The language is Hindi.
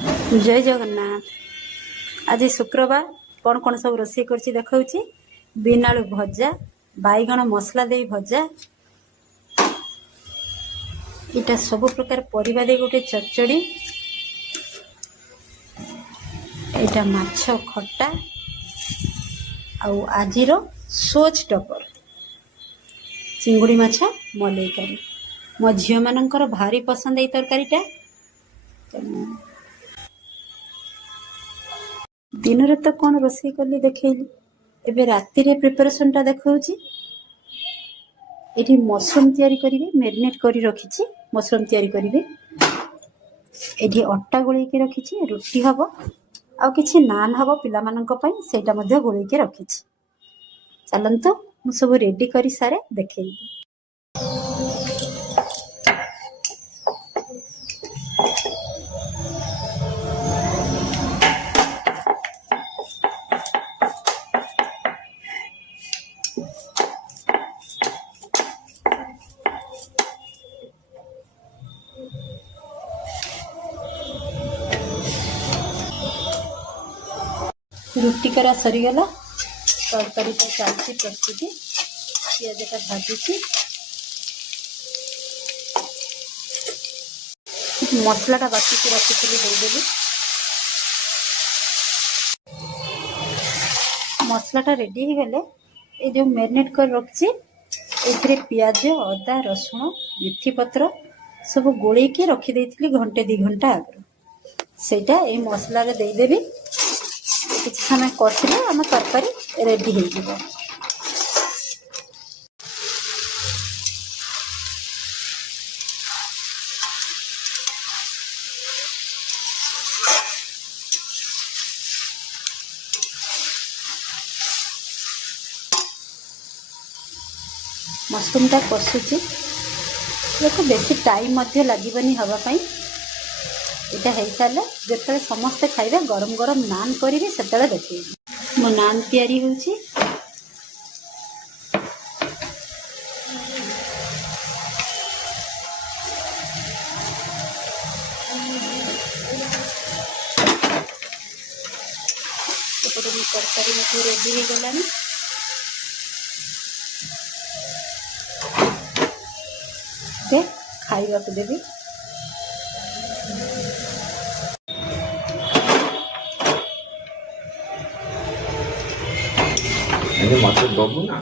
जय जगन्नाथ। आज शुक्रवार कौन कौन सब रोषे कर देखा बीन आलू भजा बैगण मसला दे भजा इटा सब प्रकार परिबा दे गोटे चचड़ी एटा माछ खट्टा आजिर सोच टपर चिंगुड़ी माछ मलईकारी मो झील मानकर भारी पसंद ये तरकारीटा। दिन रे तो कौन रोषे कली देखली एबे राति रे प्रिपरेशन टा देखौची। एठी मशरूम तैयारी करिवे मैरिनेट करी रखिची मशरूम तैयारी करिवे। एठी अट्टा गोळै के रखिची रोटी हबो आ किछि नान हबो पिला माननक पई सेटा मध्ये गोळै के रखिची। चलंतु मु सब रेडी करी सारे देखैबी। रुटी करा सरीगला तरकारी चलती प्रस्तुति पियाज भाजी मसलाटा बाटिक रखी देदेवी। मसलाटा रेडी हो गले ये जो मैरिनेट कर रखी ए पियाज अदा रसुण मेथी पत्र सब गोले के रखी देती घंटे 2 घंटा आगे सेटा ये मसला रे देदेवी। किसी समय कषिले आम तरकारी रेडी हो। मशरूम टा कषुची देखो बेसी टाइम लगनी हवापाई इटा हो सारे जो समस्ते खाइबे गरम गरम नान करी से देखे मो नान तैयारी होची। तरकारी में रेडी हो गलानी खाइबा को देवी। मात्र दबू ना